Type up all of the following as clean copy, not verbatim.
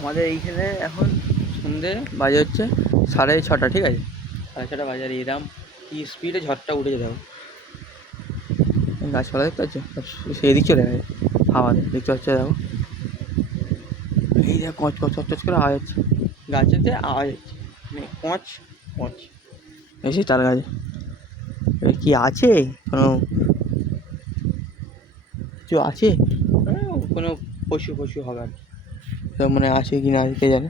আমাদের এইখানে এখন সন্ধ্যে বাজে হচ্ছে 6:30, ঠিক আছে? 6:30 বাজে। আর এরম কি স্পিডে ঝড়টা উঠেছে দেখো। গাছপালা দেখতে পাচ্ছ, সেদিক চলে গেছে হাওয়াতে, দেখতে পাচ্ছ দেখো। এই দেখো কচ কচ কচ করে আওয়াজ হচ্ছে, গাছেতে আওয়াজ হচ্ছে, মানে কচ কচ এসে তাল গাছে। কি আছে, কোনো কিছু আছে, কোনো পশু পশু হবে আর কি, তো মানে আছে কি না কে জানে।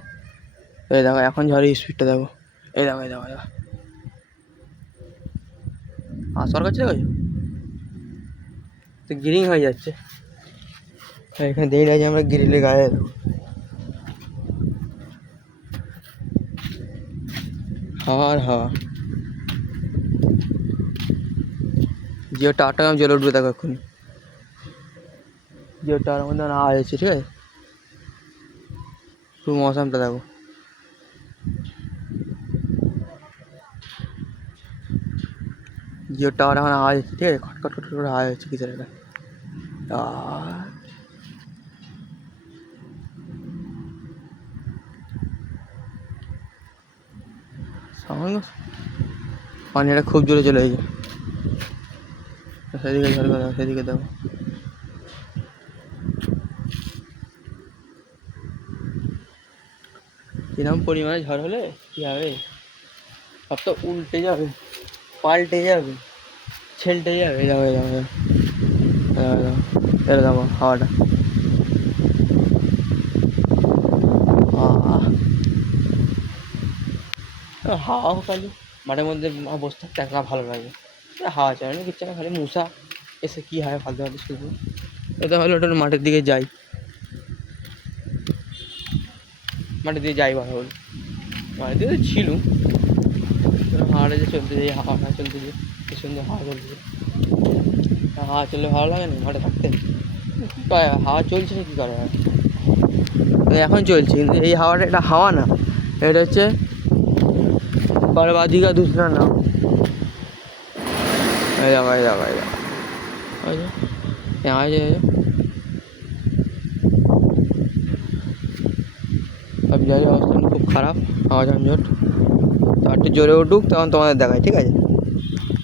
এই দেখো এখন ঝড়ের স্পিডটা দেখো, এই দেখো এই দেখো দেখো আসার কাছে দেখো তো গ্রিন হয়ে যাচ্ছে। এখানে দেখে রয়েছে আমরা গ্রিলে গায়ে দেখো হাওয়া আর হাওয়া। জিও টাওয়ারটা আমি জ্বলে উঠবে দেখো এক্ষুনি। জিও টাওয়ারের মধ্যে আওয়াজ হচ্ছে, ঠিক আছে? পুরো মৌসামটা দেখো। জিও টাওয়ার এখন আওয়াজ হচ্ছে, ঠিক আছে? খটখট খটখট করে আওয়াজ হচ্ছে কিসের একটা। পানিটা খুব জোরে চলে গেছে, সেদিকে ঝড় দেখো, সেদিকে দেখো। কিরম পরিমাণে ঝড় হলে কী হবে, সব তো উল্টে যাবে, পাল্টে যাবে, ছেল্টে যাবে। যাবে যাবে এরে দেখো হাওয়াটা, হাওয়া খালি মাঠের মধ্যে বসে থাকতে একা ভালো লাগে। হাওয়া চায় না, কিচ্ছু না, খালি মশা এসে কী হয় ফালতু ফালতু শুধু। এটা হলো ওটা মাঠের দিকে যাই, মাঠের দিকে যাই ভালো হলো। মাঠের দিকে ছিল হাওয়াটা যে চলতে যাই, হাওয়াটা চলতে যাই, কি সুন্দর হাওয়া চলছে। হাওয়া চললে ভালো লাগে না মাঠে থাকতে? কী করে হাওয়া চলছে না, কী করে এখন চলছে, কিন্তু এই হাওয়াটা এটা হাওয়া না, এটা হচ্ছে बर्बादी का दूसरा नाम। यहाँ अब যাই অবস্থা খুব খারাপ, হাওয়া ঝঞ্ঝট। তো একটু জোরে উঠুক তখন তোমাদের দেখায়, ঠিক আছে?